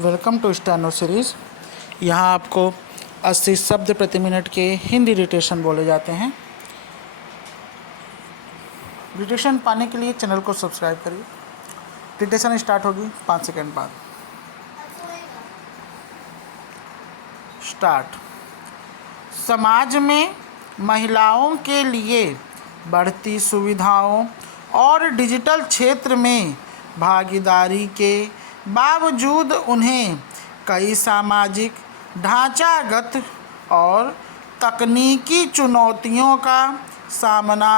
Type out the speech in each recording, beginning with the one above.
Welcome to steno series. यहाँ आपको 80 शब्द प्रति मिनट के हिंदी डिक्टेशन बोले जाते हैं। डिक्टेशन पाने के लिए चैनल को सब्सक्राइब करिए। डिक्टेशन स्टार्ट होगी 5 सेकंड बाद। स्टार्ट। समाज में महिलाओं के लिए बढ़ती सुविधाओं और डिजिटल क्षेत्र में भागीदारी के बावजूद उन्हें कई सामाजिक ढांचागत और तकनीकी चुनौतियों का सामना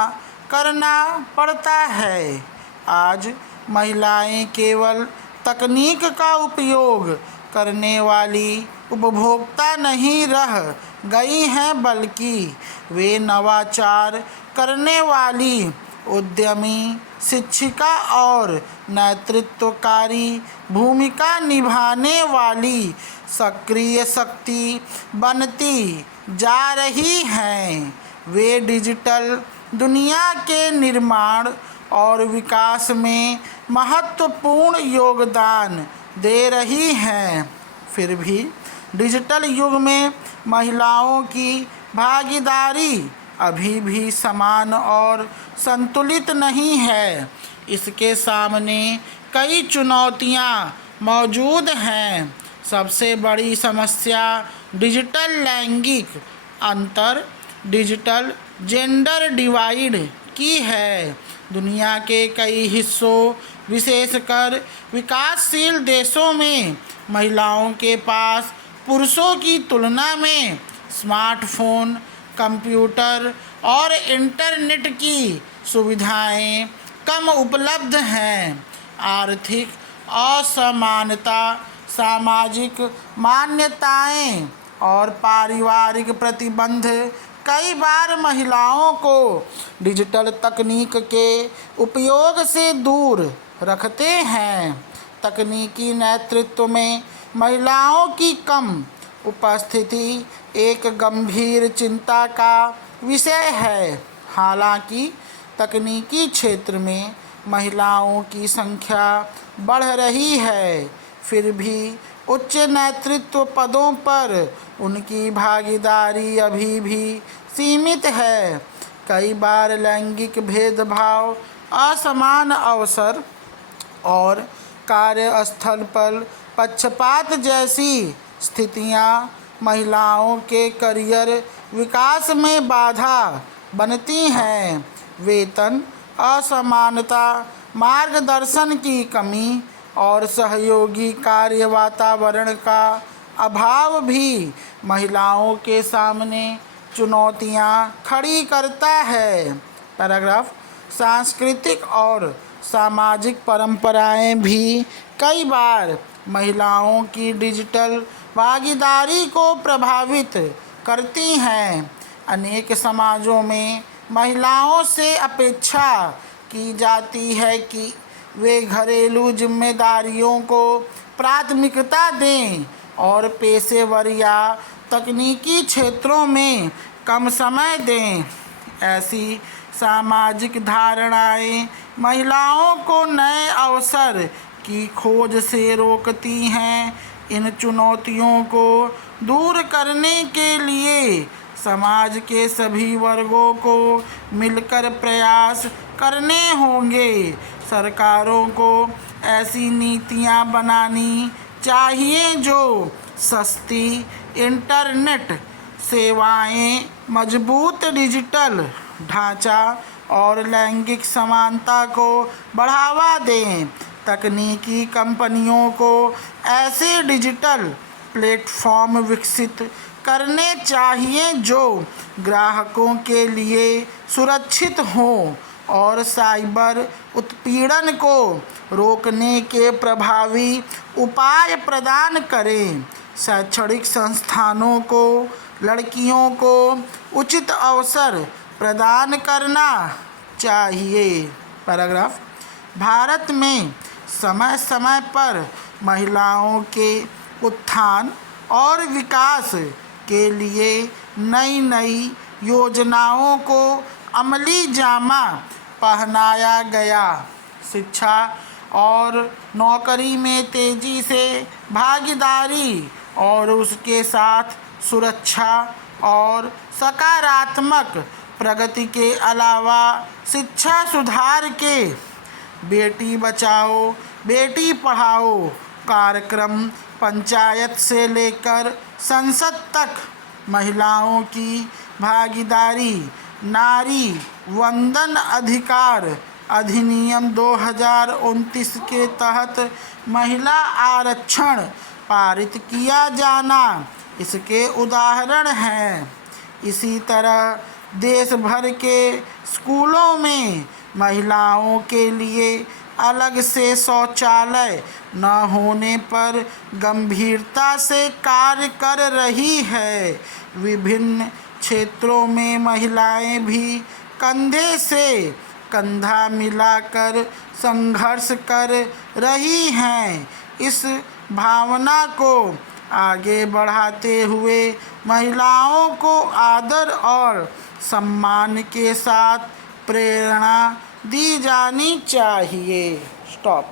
करना पड़ता है। आज महिलाएं केवल तकनीक का उपयोग करने वाली उपभोक्ता नहीं रह गई हैं, बल्कि वे नवाचार करने वाली उद्यमी, शिक्षिका और नेतृत्वकारी भूमिका निभाने वाली सक्रिय शक्ति बनती जा रही हैं। वे डिजिटल दुनिया के निर्माण और विकास में महत्वपूर्ण योगदान दे रही हैं। फिर भी डिजिटल युग में महिलाओं की भागीदारी अभी भी समान और संतुलित नहीं है। इसके सामने कई चुनौतियां मौजूद हैं। सबसे बड़ी समस्या डिजिटल लैंगिक अंतर, डिजिटल जेंडर डिवाइड की है। दुनिया के कई हिस्सों, विशेषकर विकासशील देशों में महिलाओं के पास पुरुषों की तुलना में स्मार्टफोन, कंप्यूटर और इंटरनेट की सुविधाएं कम उपलब्ध हैं। आर्थिक असमानता, सामाजिक मान्यताएं और पारिवारिक प्रतिबंध कई बार महिलाओं को डिजिटल तकनीक के उपयोग से दूर रखते हैं। तकनीकी नेतृत्व में महिलाओं की कम उपस्थिति एक गंभीर चिंता का विषय है। हालांकि तकनीकी क्षेत्र में महिलाओं की संख्या बढ़ रही है, फिर भी उच्च नेतृत्व पदों पर उनकी भागीदारी अभी भी सीमित है। कई बार लैंगिक भेदभाव, असमान अवसर और कार्यस्थल पर पक्षपात जैसी स्थितियां महिलाओं के करियर विकास में बाधा बनती हैं। वेतन असमानता, मार्गदर्शन की कमी और सहयोगी कार्य वातावरण का अभाव भी महिलाओं के सामने चुनौतियां खड़ी करता है। पैराग्राफ। सांस्कृतिक और सामाजिक परंपराएं भी कई बार महिलाओं की डिजिटल भागीदारी को प्रभावित करती हैं। अनेक समाजों में महिलाओं से अपेक्षा की जाती है कि वे घरेलू जिम्मेदारियों को प्राथमिकता दें और पेशेवर या तकनीकी क्षेत्रों में कम समय दें। ऐसी सामाजिक धारणाएं महिलाओं को नए अवसर की खोज से रोकती हैं। इन चुनौतियों को दूर करने के लिए समाज के सभी वर्गों को मिलकर प्रयास करने होंगे। सरकारों को ऐसी नीतियां बनानी चाहिए जो सस्ती इंटरनेट सेवाएं, मजबूत डिजिटल ढांचा और लैंगिक समानता को बढ़ावा दें। तकनीकी कंपनियों को ऐसे डिजिटल प्लेटफॉर्म विकसित करने चाहिए जो ग्राहकों के लिए सुरक्षित हों और साइबर उत्पीड़न को रोकने के प्रभावी उपाय प्रदान करें। शैक्षणिक संस्थानों को लड़कियों को उचित अवसर प्रदान करना चाहिए। पैराग्राफ। भारत में समय समय पर महिलाओं के उत्थान और विकास के लिए नई नई योजनाओं को अमली जामा पहनाया गया। शिक्षा और नौकरी में तेजी से भागीदारी और उसके साथ सुरक्षा और सकारात्मक प्रगति के अलावा शिक्षा सुधार के बेटी बचाओ बेटी पढ़ाओ कार्यक्रम पंचायत से लेकर संसद तक महिलाओं की भागीदारी, नारी वंदन अधिकार अधिनियम 2029 के तहत महिला आरक्षण पारित किया जाना इसके उदाहरण हैं। इसी तरह देश भर के स्कूलों में महिलाओं के लिए अलग से शौचालय न होने पर गंभीरता से कार्य कर रही है। विभिन्न क्षेत्रों में महिलाएं भी कंधे से कंधा मिलाकर संघर्ष कर रही हैं। इस भावना को आगे बढ़ाते हुए महिलाओं को आदर और सम्मान के साथ प्रेरणा दी जानी चाहिए। स्टॉप।